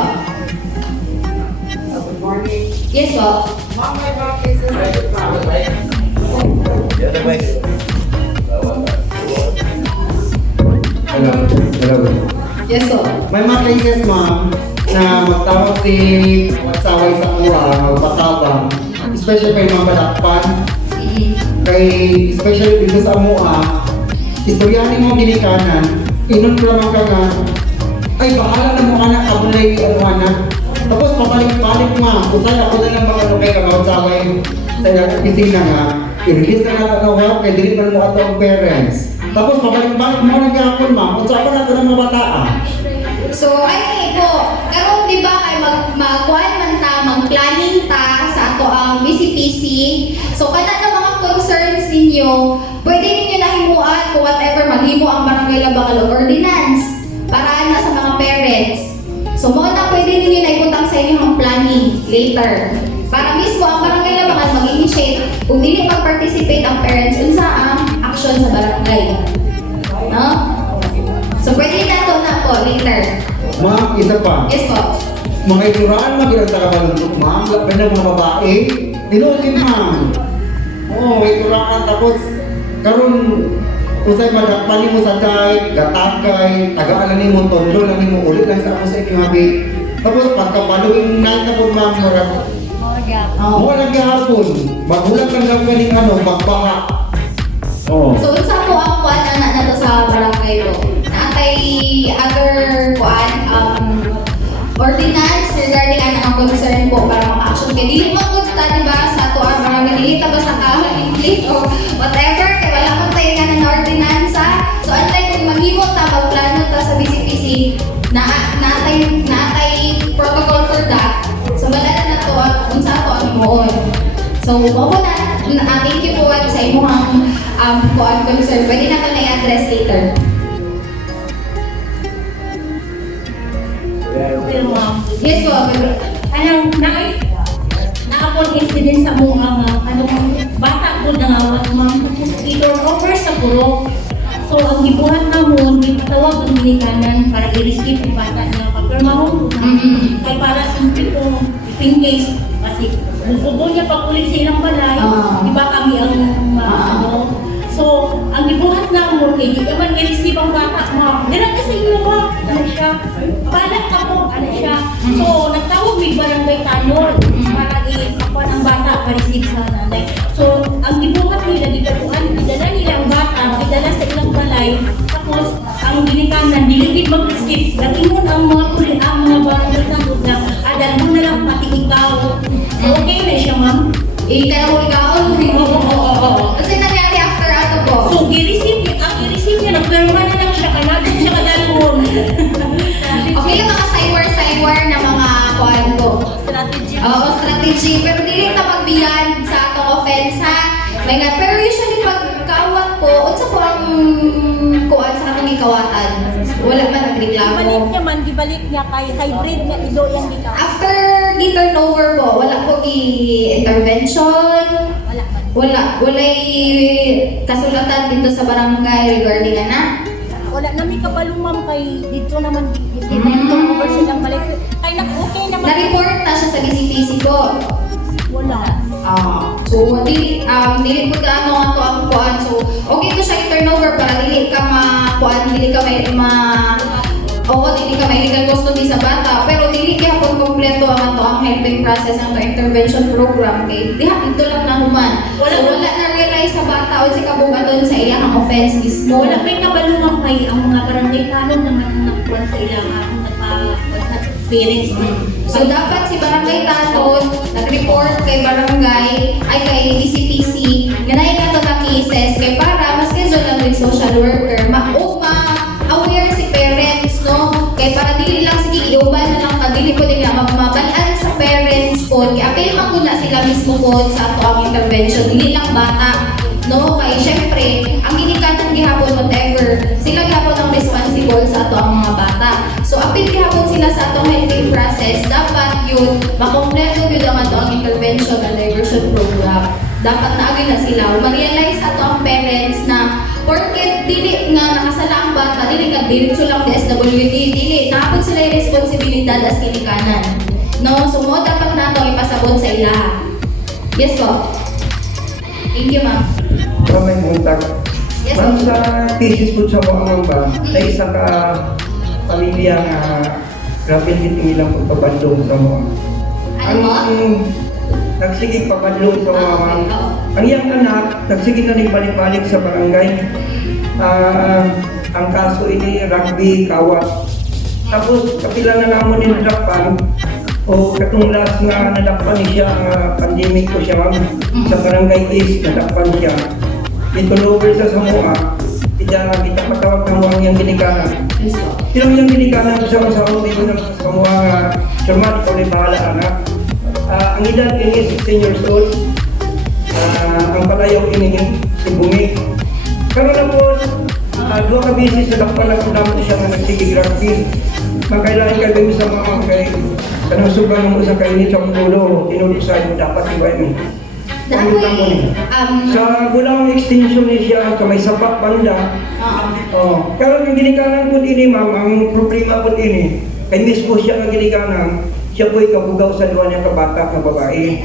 Good morning. Yes po. Ma'am, may mga cases na ito pa. Hello. Yes po. May mga cases ma'am na magtawag si magsaway sa kuha, magpatabang. Especially may mga balakpan. Kay, especially dito sa amuha, istoryanin mo ginikanan, inon ko naman ka nga, ay bahala na mo anak, abulay ano anak. Tapos pabalik-balik ma'am, usay ako na lang mga kay kamagsaway sa opisina nga, i-release na natin ang work, kaya dili man mo ato ang parents. Tapos pabalik-balik mo na gapon ma'am, usay ako na ito ng mga bataan. So, ay po, karon di ba kay magkuan man ta, mag-planning ta sa ato ang BCPC. So, kada na mga concerns ninyo, pwede ninyo na himuan kung whatever maghimo ang barangay Labangal ordinance para na sa mga parents. So, mo na pwede ninyo na iputang sa inyong planning later. Para mismo ang barangay Labangal mag-initiate kung dili mag-participate ang parents unsa ang action sa barangay. No? So, pwede na to na po later. Ma'am, isa pa. Yes po. Mga ituraan mga ginagtakabalundok ma'am, lapin ng mga babae, tinutin ma'am. Oo, may ituraan tapos karon usay madakpani mo sa day, gatagay, tagaan na nimo tondo na nimo ulit lang sa ako sa ikihabi. Tapos pagka-following night na po ma'am, mo lang gahapon, magulang lang lang galing magbaha. Oo. So, unsa po ang kuan na to sa barangay po? Naatay natay other ordinance regarding ang concern po para maka-action kay dili magpunta diba sa ato ang mga nilita ba sa kahoy inflict o whatever kay wala man tayo nga ng ordinansa. So unlike kung maghimo ta magplano ta sa BCPC natay protocol for that. So wala na to unsa ato ang himuon. So mao na thank you po sa imong concern. Pwede na to na-address later. Pero ma'am, Yes po. anong nakapon incident sa mga bata po na nga ma'am either over sa puro. So ang gibuhat namon gipatawag ang ginikanan para i-receive ang bata niya pagpirma mo kay para simple po in case kasi gusto niya pag-ulit sa ilang balay, di ba kami ang so ang gibuhat namon kay di naman i-receive ang bata ma'am. Dira kasi inyo ba ano siya? Bala ka mo ano siya? So nagtawag may barangay tanod para i-kapan ang bata pa-receive sa nanay. So ang gibuhat nila gidatuan idala nila ang bata idala sa ilang balay tapos ang ginikanan dili mag-receive gatingon ang mga kulit ang mga barangay tanod na adal mo na lang pati ikaw. So okay na siya ma'am. Kanahuli kaon. Oo. Kasi nangyari after ato po. So gi-receive niya nagpirma na lang siya kanagod siya kadalon. Okay lang mga cyber na mga kuan ko. Strategy. Oo, strategy. Pero dili ta magbiyan sa atong offense ha. May nga, pero usually pag kaawat ko, unsa po ang kuan sa atong ikawatan? Wala man nagreklamo. Gibalik niya kay hybrid niya ido yan di ka. After gi-turnover po, wala po intervention. Wala kasulatan dito sa barangay regarding ana. Wala namin kabalo ma'am kay dito naman turnover silang balik. Kay okay naman. Na-report na siya sa BCPC po. Wala. So dili po gaano ato ang kuan. So okay to siya i-turnover para dili ka dili ka may legal custody sa bata, pero dili gyapon kompleto ang ato ang helping process ang intervention program kay diha dito lang na human. So wala na realize sa bata o si kabugaton sa iyang offense mismo. Wala may kabalo ma'am kay ang mga barangay tanong naman ang nagkuhan sa ilang parents. So dapat si Barangay Tanod nag-report kay barangay ay kay DCPC nga naay kato na cases kay para ma-schedule lang with social worker ma-aware si parents no kay para dili lang sige iuban na lang dili po din nga mabalaan sa parents po kay apil man na sila mismo po sa ato ang intervention dili lang bata no kay syempre ang ginikanan gihapon whatever sila gihapon ang responsible sa ato ang mga bata. So apil gihapon sila sa atong helping process dapat yun makompleto gyud ang ato ang intervention and diversion program. Dapat naagi na sila ma-realize ato ang parents na porket dili nga nakasala ang bata dili nga diretso lang DSWD dili naapod sila yung responsibilidad as ginikanan. No, so mo dapat nato ipasabot sa ila. Yes po. Thank you ma'am. May buntag. Yes, Ma'am, sir. sa thesis po sa mga ba, na isa ka pamilya nga grabe hindi nilang pagpabandong sa mga. Ano mo? Nagsigig pabandong sa mga ma'am. Ang iyang anak, nagsigig na balik-balik sa barangay. Ang kaso ini rugby, kawat. Tapos kapila na namon ni nadakpan, o katong last nga nadakpan niya pandemic ko siya ma'am. Sa barangay is nadakpan siya. Turnover sa Samoa, kita patawag ng mga yung ginikanan. Pero yung ginikanan sa Samoa, dito ng Samoa nga, Sherman, ikaw na bahala anak. Ang edad ini 16 years old. Ang palayaw ini si Bumi. Pero na po, dua ka bisis na dakpan na po naman siya nga nagsigig rugby. Magkailangan kami sa mga kay kanang sobrang mo sa kainit sa ulo, tinulusan dapat iba ini. Sa gulang extension ni siya sa may sapak banda. Pero yung ginikanan po din ma'am, ang problema po din kay mismo siya ang ginikanan, siya po ikabugaw sa duwa niya kabata na babae.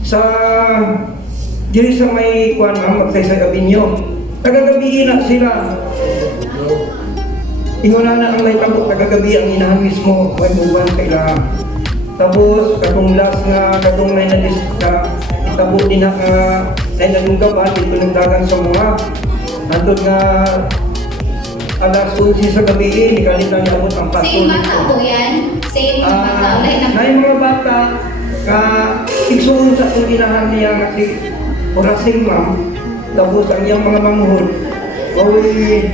Sa diri sa may kuan ma'am, magsay sa gabi niyo. Tagagabi na sila. Inguna na ang may tabok, tagagabi ang inahan mismo, may buwan kaila. Tapos, katong last nga, katong may nadisita, tabo din na nalunggaban dito nagdagan sa mga nandun nga alas 11 sa gabi, nikalitan niya abot ang pato. Same bata po yan? Same bata? Like na Na yung mga bata, iksuon sa kung inahan niya nga si Orasing ma'am, tapos ang iyang mga manghod, maway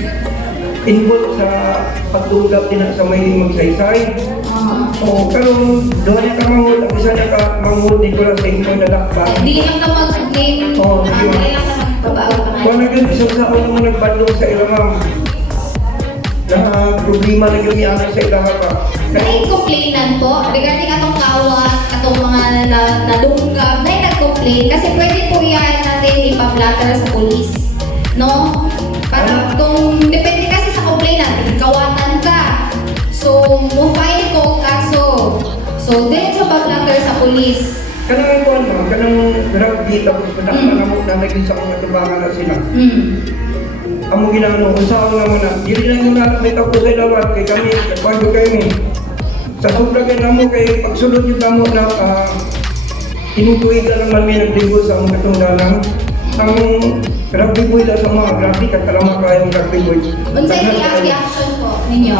involved sa pagtulog din sa may magsaysay. O, karon doon niya ka manghod, ang isa niya ka manghod ni Orasing mo nalakpan. Hindi lang ka mag-name. Oo, Hindi lang ka magbabaw ka Kung naging isang sao naman nagbadlong sa ilang ma'am, na problema na yung iano sa ilang pa. May complainant po regarding atong kawat, atong mga nalunggab, na nag-complain kasi pwede po yan natin ipa-blatter sa police. No? Para kung depende kasi sa complainant, kawatan ka. So, mo file ko kaso. So, diretso pa-blatter sa police. Kanang ko ano, kanang rugby tapos padakpan mo na naging sa mga tubangan na sila. Amo ginano kung saan nga mo na, dili lang yung may tao sa ilawat kay kami, nagbago kayo sa sobra kayo na mo kay pagsulod yung tamo na tinutuig na naman may nagdigo sa mga katungdalang. Ang rugby boy na sa mga graphic at kalama kayong rugby boy. Unsay reaction po ninyo?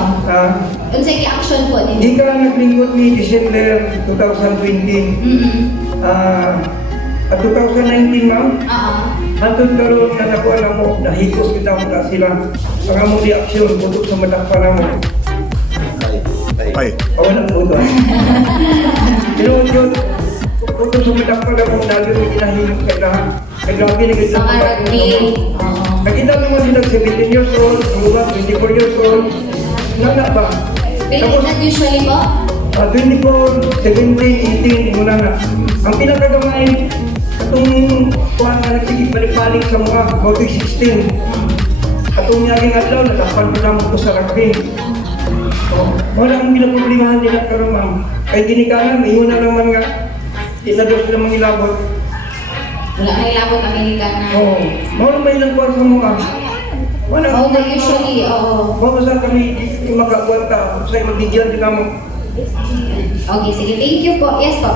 Unsay reaction po ninyo? Di ka naglingkod ni December 2020. At 2019 ma'am, hantod karon na nakuha na mo, nahikos kita mo na sila. Ang among reaksyon, butok sa madakpa na mo. Ay. Wala po ito. Pero yun, butok sa madakpa na mo, lalo yung inahilok sa lahat. Kaya grabe na kita Mga rugby. Nakita naman sila 17 years old, ang iba 24 years old. Nana ba? Pilihan usually po? 24, 17, 18, muna na. Ang pinakagamay, itong kuha na nagsigit balik-balik sa mga about 16. Atong naging adlaw, nalapan ko naman ko sa rugby. Wala akong pinaproblemahan nila karon ma'am. Kaya ginikanan, may na naman nga, tinados na mga ilabot. Wala na ilabot ang Amerikana. Oo. Mawala may ilang kuha sa mga. Wala Oo, na usually, oo. Mawala sa kami, yung makakuwanta, sa'yo magbigyan din naman. Okay, sige. Thank you po. Yes po.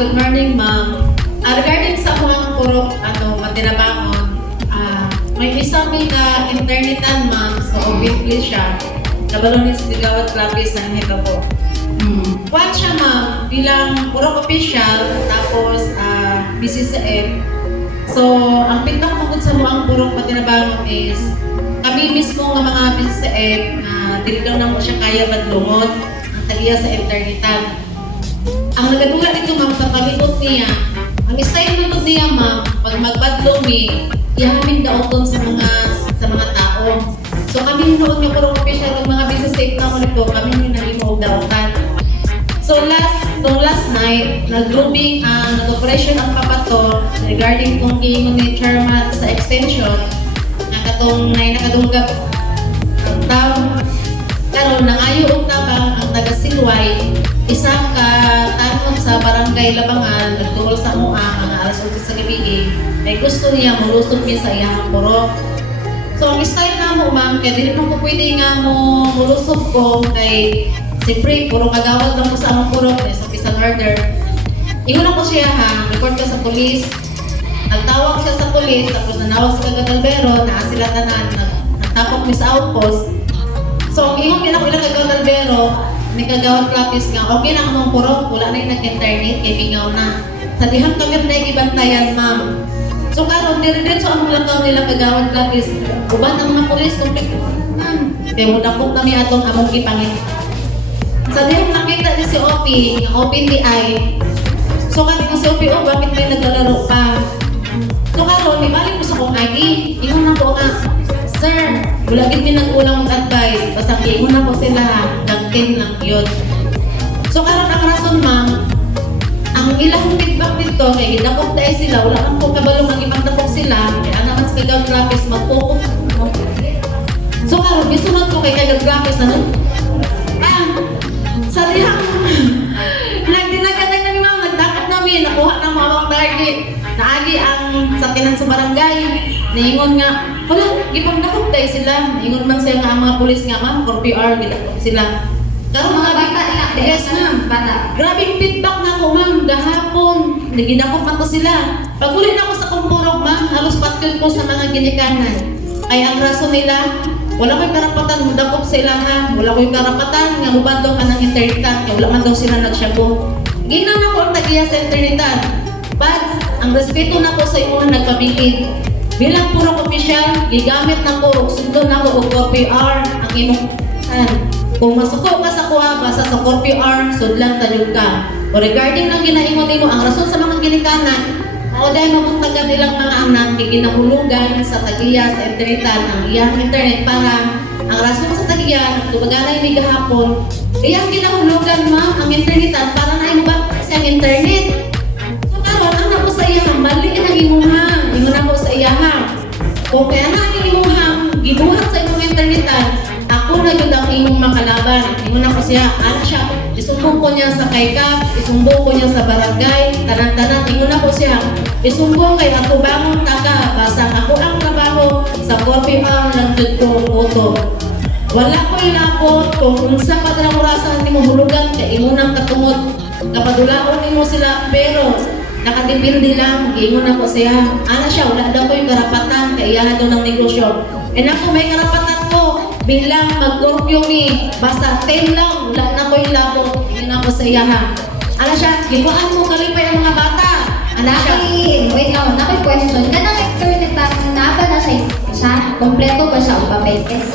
Good morning, ma'am. Regarding sa akong purok matirabangon, may isang ka internetan, ma'am, so obviously siya. Kabalo ni Sigawat Lapis ng Heka po. Kuwan siya, ma'am, bilang purok official, tapos BCCF. So, ang pintak mabot sa muang purok matirabangon is kami mismo ng mga BCCF na dili daw na mo siya kaya madlungon ang taliya sa internetan. Ang nagadula dito, ma'am, sa pamilot niya, ang style nito niya, ma'am, pag magbadlong ihamin daoton sa mga tao. So kami noon nga purong official ng mga business safe na nito, kami naging daotan. So last night, nag-grooming nag-operation ang papato regarding kung giingon ni chairman sa extension na katong nakadunggap ang tao. Karon nangayo og tabang ang taga-Silway, isa ka tanong sa barangay Labangan, nagtungol sa mua ang alas 8 sa gabi, ay gusto niya mulusot niya sa iyang purok. So ang style na mo, ma'am, kaya dili mo pwede nga mo mulusot ko kay siyempre, puro kagawad lang mo sa among purok, sa pisang order. Ingon ko siya report ka sa polis. Nagtawag siya sa polis, tapos nanawag sa Kagatalbero, naa sila tanan, nagtapok mi sa outpost. So ang ingon ilang Kagatalbero, ni Kagawad Lapis nga, okay na among purok, wala na yung nag-internet, kay bingaw na. Sa dihang kami na ibantayan, ma'am. So karon dire-diretso ang lakaw nila Kagawad Lapis. Uban ang mga pulis, kaya mo dakok kami atong among ipangit. Sa dihang nakita ni si Opi, ang OPDI, so kani ko si Opi, bakit may naglalaro pa? So karon, ibalik ko sa kong agi, ingon na ko nga, sir, wala gid mi nag-ulang mag-advise, basta ingon na ko sila, nag-10 lang yun. So karon ang rason, ma'am, ang ilang feedback dito, kay gidakop dahil sila, wala kang po kabalong nag-ipagdakop sila, kaya naman sa Kagawad Lapis, magpukok. So karon, misunod ko kay Kagawad Lapis na nun, sa dihang, nagdinagan namin, ma'am, nagdakat namin, nakuha ng mga target, naagi ang sakinan sa barangay, naingon nga, wala, gipagdakop dahil sila, naingon man siya nga ang mga pulis nga, ma'am, for PR, gidakop sila. Karon mga bata lang. Yes, ma'am. Bata. Grabe yung feedback na ko, ma'am. Gahapon, naginakot na ko sila. Pag huli na ako sa kumpurok, ma'am, halos patyon ko sa mga ginikanan. Ay ang rason nila, wala ko'y karapatan, mudakop sa ilahan. Wala ko'y karapatan, nga mubadong ka ng internetan. Kaya wala man daw sila nagsyago. Ginan ako ang tagiya sa internetan. But, ang respeto na ko sa imo na nagpabilid. Bilang purong opisyal, gigamit na ko, sundo na ko og OPR ang imong kung masuko ka sa kuha, basta sa OPR, sudlan tayo ka. O regarding ng ginaingon nimo, ang rason sa mga ginikanan, o dahil mabuntagad nilang mga anak, giginahulugan sa tagiya sa internetan, ang iyang internet para ang rason sa tagiya, tumaganay ni gahapon, iyang ginahulugan ma'am ang internetan para na ba sa internet. So karon ang nako sa iyang mali ang imuhang, ingon ako sa iyang. Kung kaya na ang imuhang gibuhat sa imong internetan, ako na yun ang imong makalaban. Ingon ako siya, ano siya, isumbong ko niya sa kaykap, isumbong ko niya sa barangay, tanan-tanan, ingon ako siya, isumbong kay ako bangon taga, basta ako ang trabaho sa coffee hour ng jud ko auto. Wala ko ilapot kung unsa pa lang orasan nimo hulugan kay imo nang katungod. Kapadulaon nimo sila pero nakadepende lang, giingon ako siya. Ana siya, wala daw ko yung karapatan kay iya daw ng negosyo. And ako may karapatan ko bilang mag-curfew ni basta 10 lang, wala na ko ilapot. Giingon ako sa iya ha. Ana siya, gibuan mo kalipay ang mga bata. Ana siya. Wait lang, question. Ganang internet na ba na siya? Kompleto ba siya o papeles?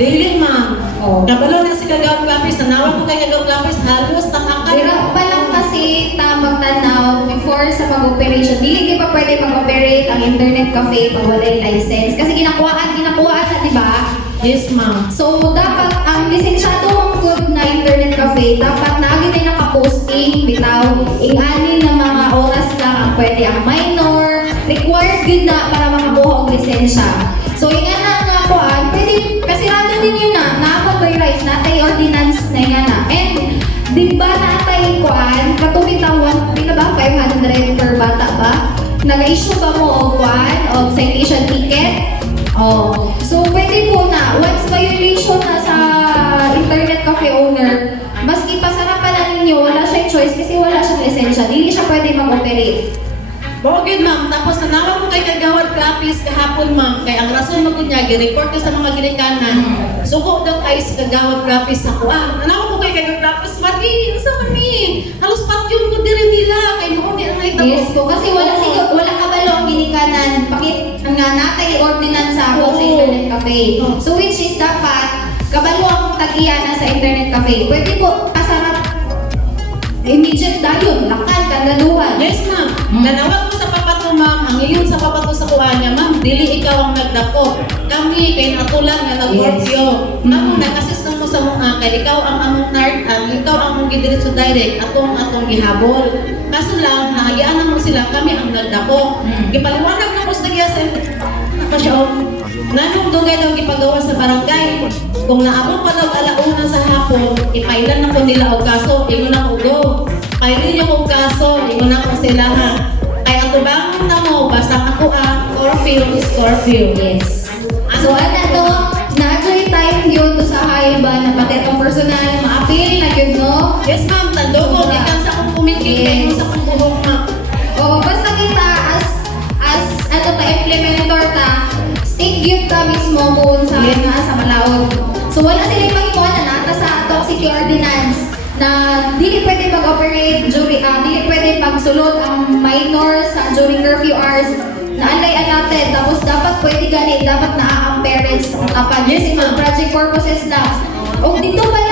Dili ma'am. Oh. Kabalo na si Kagawad Lapis, nanawa ko kay Kagawad Lapis, halos tangangkat. Pero pa lang kasi magtanaw before sa mag-operation, dili pa pwede mag-operate ang internet cafe pag wala yung license. Kasi ginakuhaan na, di ba? Yes ma'am. So, dapat ang lisensyado ang good na internet cafe, dapat naagin din nakaposting, bitaw, ing-anin na mga oras lang ang pwede ang minor, required good na para makabuha ang lisensya. So, ingana nga kuhaan, pwede, kasi rado din yun na nakapag-rise, natay ordinance na yun na. And, di ba natay kuhaan, katubitawan, pila ba, 500 per bata ba? Nag-issue ba mo o kuhaan, o citation ticket? Oh. So, pwede po na, once violation na sa internet cafe owner, maski pasarapan na ninyo, wala siyang choice kasi wala siyang lisensya, hindi siya pwede mag-operate. Bogid ma'am, tapos nanawa ko kay Kagawad Lapis kahapon ma'am, kay ang rason mo niya, gi-report ko sa mga ginikanan. Suko daw kay si Kagawad Lapis ako. Nanawa ko kay Kagawad Lapis, Mari, sa mami, halos patyon ko diri nila, kay mo ni ang naitabo. Yes po, kasi wala kabalo ang ginikanan, pakit nga natay ordinance sa ako sa internet cafe. So which is dapat, kabalo ang tagiya na sa internet cafe. Pwede po pasarap immediate dayon, lakad, kandaduhan. Yes ma'am. Nanawag ko sa papato ma'am, ang iyon sa papato sa kuha niya ma'am, dili ikaw ang nagdako. Kami kay natulan nga nag-workyo. Ma'am, nag-assist mo sa mga kay ikaw ang among nerd, ikaw ang mong gidiretso direct, atong gihabol. Kaso lang, nahagianan mo sila, kami ang nagdako. Gipaliwanag na ko sa giya sa nanong dugay daw gipagawa sa barangay. Kung naabot pa daw alauna sa hapon, ipailan na ko nila og kaso, ingon na ko go. Pailin niyo kong kaso, ingon na ko sila ha. Kay ato bangon na mo, basta ako curfew is curfew. Yes. So ano to, na-joy time yun to sa haiba na pati itong personal, ma-appeal na yun, no? Yes ma'am, tando ko, gikan sa akong kumingking kayo sa akong buhok ma'am. Oo, basta kita as ano ta, implementor ta, state gift ka mismo kung sa sa Malaod. So wala sila yung pagkuhan na nata sa toxic ordinance na dili pwede mag-operate during, dili pwede magsulod ang minor sa during curfew hours na alay natin. Tapos dapat pwede ganit, dapat naa ang parents kapag yes, project purposes na. O dito pala